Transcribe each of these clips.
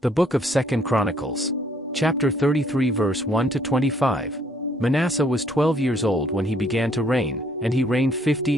The Book of 2 Chronicles. Chapter 33 verse 1 to 25. Manasseh was 12 years old when he began to reign, and he reigned 50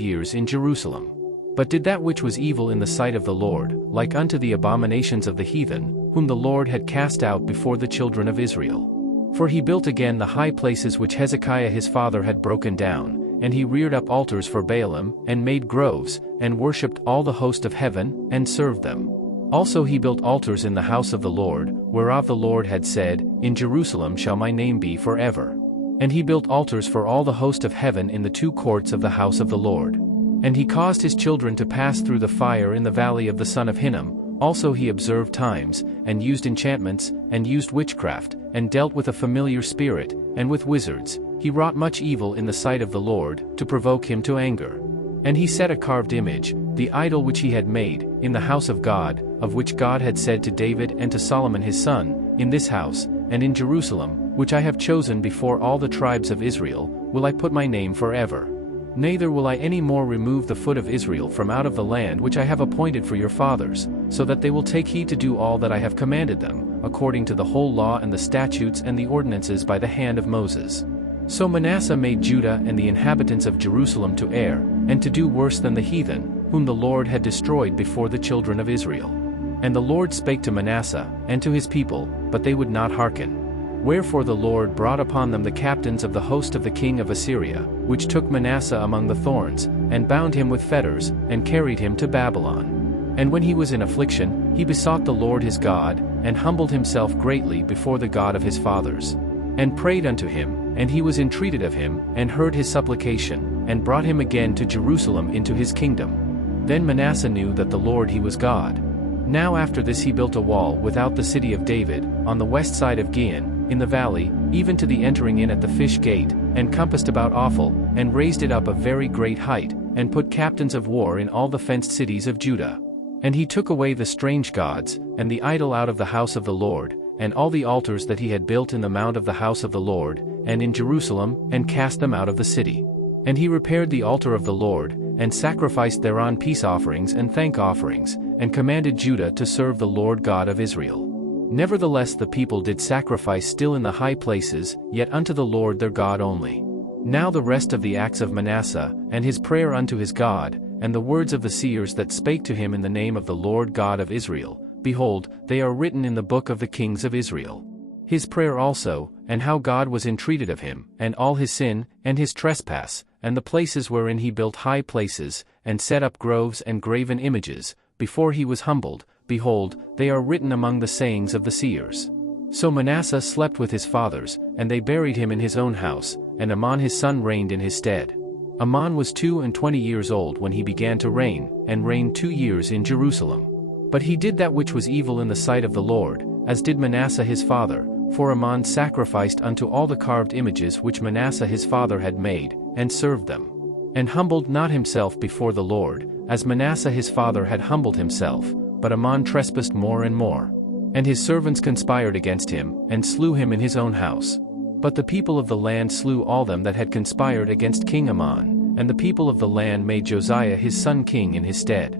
years in Jerusalem. But did that which was evil in the sight of the Lord, like unto the abominations of the heathen, whom the Lord had cast out before the children of Israel. For he built again the high places which Hezekiah his father had broken down, and he reared up altars for Baalim, and made groves, and worshipped all the host of heaven, and served them. Also he built altars in the house of the Lord, whereof the Lord had said, In Jerusalem shall my name be forever. And he built altars for all the host of heaven in the two courts of the house of the Lord. And he caused his children to pass through the fire in the valley of the son of Hinnom. Also he observed times, and used enchantments, and used witchcraft, and dealt with a familiar spirit, and with wizards. He wrought much evil in the sight of the Lord, to provoke him to anger. And he set a carved image, the idol which he had made, in the house of God, of which God had said to David and to Solomon his son, In this house, and in Jerusalem, which I have chosen before all the tribes of Israel, will I put my name forever. Neither will I any more remove the foot of Israel from out of the land which I have appointed for your fathers, so that they will take heed to do all that I have commanded them, according to the whole law and the statutes and the ordinances by the hand of Moses. So Manasseh made Judah and the inhabitants of Jerusalem to err, and to do worse than the heathen, whom the Lord had destroyed before the children of Israel. And the Lord spake to Manasseh, and to his people, but they would not hearken. Wherefore the Lord brought upon them the captains of the host of the king of Assyria, which took Manasseh among the thorns, and bound him with fetters, and carried him to Babylon. And when he was in affliction, he besought the Lord his God, and humbled himself greatly before the God of his fathers. And prayed unto him, and he was entreated of him, and heard his supplication, and brought him again to Jerusalem into his kingdom. Then Manasseh knew that the Lord he was God. Now after this he built a wall without the city of David, on the west side of Gihon, in the valley, even to the entering in at the fish gate, and compassed about Ophel, and raised it up a very great height, and put captains of war in all the fenced cities of Judah. And he took away the strange gods, and the idol out of the house of the Lord, and all the altars that he had built in the mount of the house of the Lord, and in Jerusalem, and cast them out of the city. And he repaired the altar of the Lord, and sacrificed thereon peace offerings and thank offerings, and commanded Judah to serve the Lord God of Israel. Nevertheless the people did sacrifice still in the high places, yet unto the Lord their God only. Now the rest of the acts of Manasseh, and his prayer unto his God, and the words of the seers that spake to him in the name of the Lord God of Israel, behold, they are written in the book of the kings of Israel. His prayer also, and how God was entreated of him, and all his sin, and his trespass, and the places wherein he built high places, and set up groves and graven images, before he was humbled, behold, they are written among the sayings of the seers. So Manasseh slept with his fathers, and they buried him in his own house, and Amon his son reigned in his stead. Amon was 22 years old when he began to reign, and reigned 2 years in Jerusalem. But he did that which was evil in the sight of the Lord, as did Manasseh his father, for Amon sacrificed unto all the carved images which Manasseh his father had made, and served them. And humbled not himself before the Lord, as Manasseh his father had humbled himself, but Amon trespassed more and more. And his servants conspired against him, and slew him in his own house. But the people of the land slew all them that had conspired against King Amon, and the people of the land made Josiah his son king in his stead.